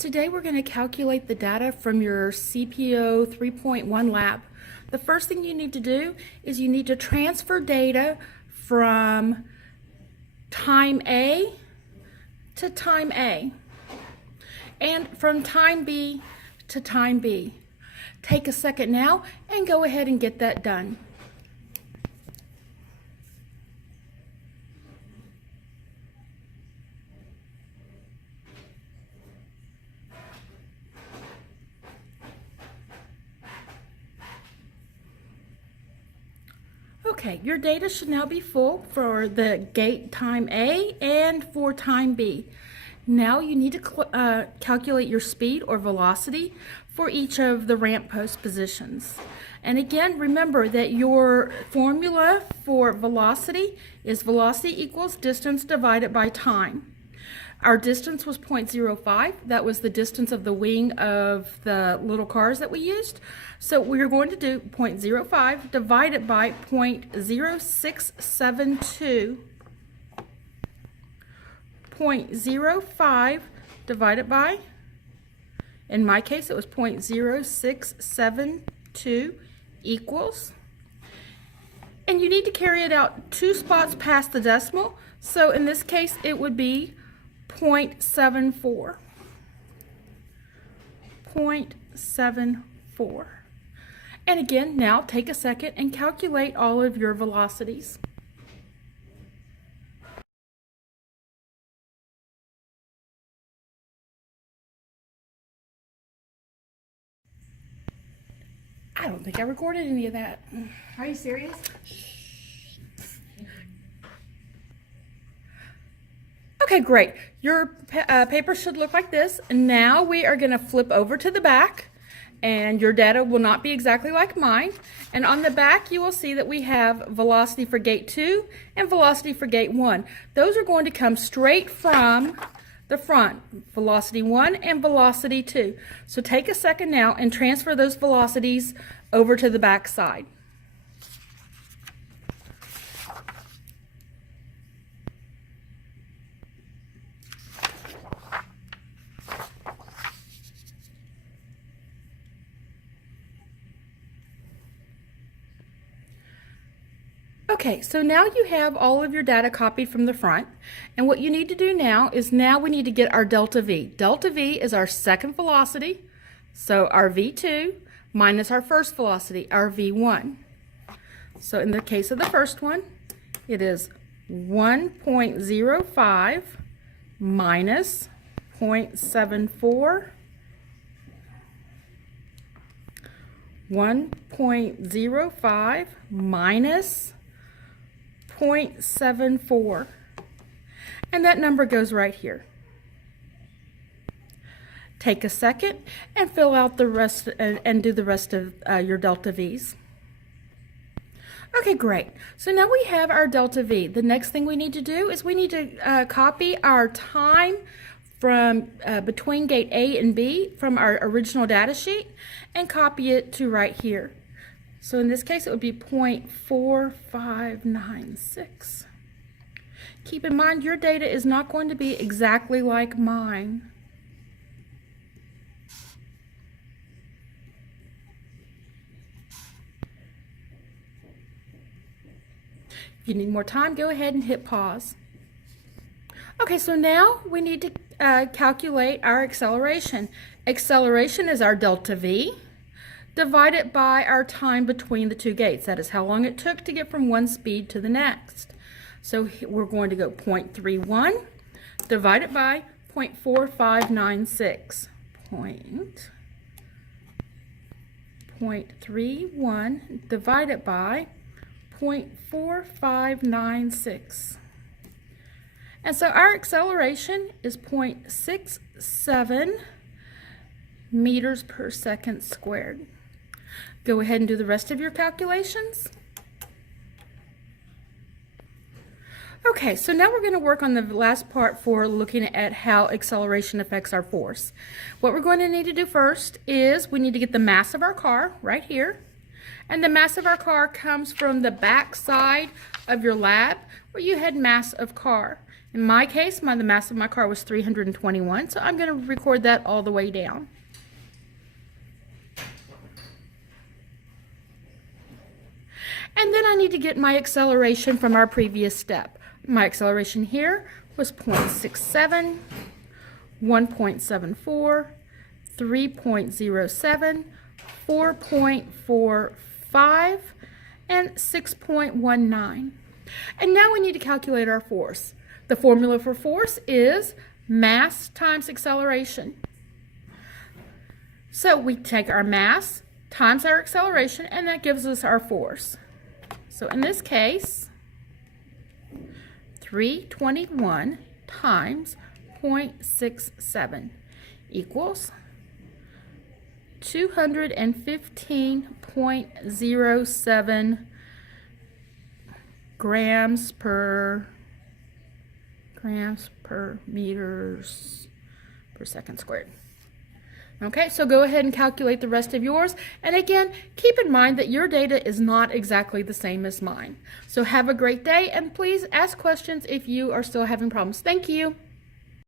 Today we're going to calculate the data from your CPO 3.1 lab. The first thing you need to do is you need to transfer data from time A to time A and from time B to time B. Take a second now and go ahead and get that done. Okay, your data should now be full for the gate time A and for time B. Now you need to calculate your speed or velocity for each of the ramp post positions. And again, remember that your formula for velocity is velocity equals distance divided by time. Our distance was 0.05. That was the distance of the wing of the little cars that we used. So we're going to do 0.05 divided by 0.0672. 0.05 divided by, in my case it was 0.0672 equals, and you need to carry it out 2 spots past the decimal, so in this case it would be 0.74. 0.74. And again, now take a second and calculate all of your velocities. I don't think I recorded any of that. Are you serious? Okay, great. Your paper should look like this. Now we are going to flip over to the back, and your data will not be exactly like mine. And on the back, you will see that we have velocity for gate 2 and velocity for gate 1. Those are going to come straight from the front, velocity 1 and velocity 2. So take a second now and transfer those velocities over to the back side. Okay, so now you have all of your data copied from the front, and what you need to do now is we need to get our delta V. Delta V is our second velocity, so our V2 minus our first velocity, our V1. So in the case of the first one, it is 1.05 minus 0.74, 1.05 minus 0.74, and that number goes right here. Take a second and fill out the rest and do the rest of your delta V's. Okay, great. So now we have our delta V. The next thing we need to do is we need to copy our time from between gate A and B from our original data sheet and copy it to right here. So in this case, it would be 0.4596. Keep in mind, your data is not going to be exactly like mine. If you need more time, go ahead and hit pause. Okay, so now we need to calculate our acceleration. Acceleration is our delta V divided by our time between the two gates. That is how long it took to get from one speed to the next. So we're going to go 0.31 divided by 0.4596. 0.31 divided by 0.4596. And so our acceleration is 0.67 meters per second squared. Go ahead and do the rest of your calculations. Okay, so now we're going to work on the last part for looking at how acceleration affects our force. What we're going to need to do first is we need to get the mass of our car right here. And the mass of our car comes from the back side of your lab where you had mass of car. In my case, the mass of my car was 321, so I'm going to record that all the way down. And then I need to get my acceleration from our previous step. My acceleration here was 0.67, 1.74, 3.07, 4.45, and 6.19. And now we need to calculate our force. The formula for force is mass times acceleration. So we take our mass times our acceleration, and that gives us our force. So in this case, 321 times 0.67 equals 215.07 grams per meters per second squared. Okay, so go ahead and calculate the rest of yours. And again, keep in mind that your data is not exactly the same as mine. So have a great day, and please ask questions if you are still having problems. Thank you.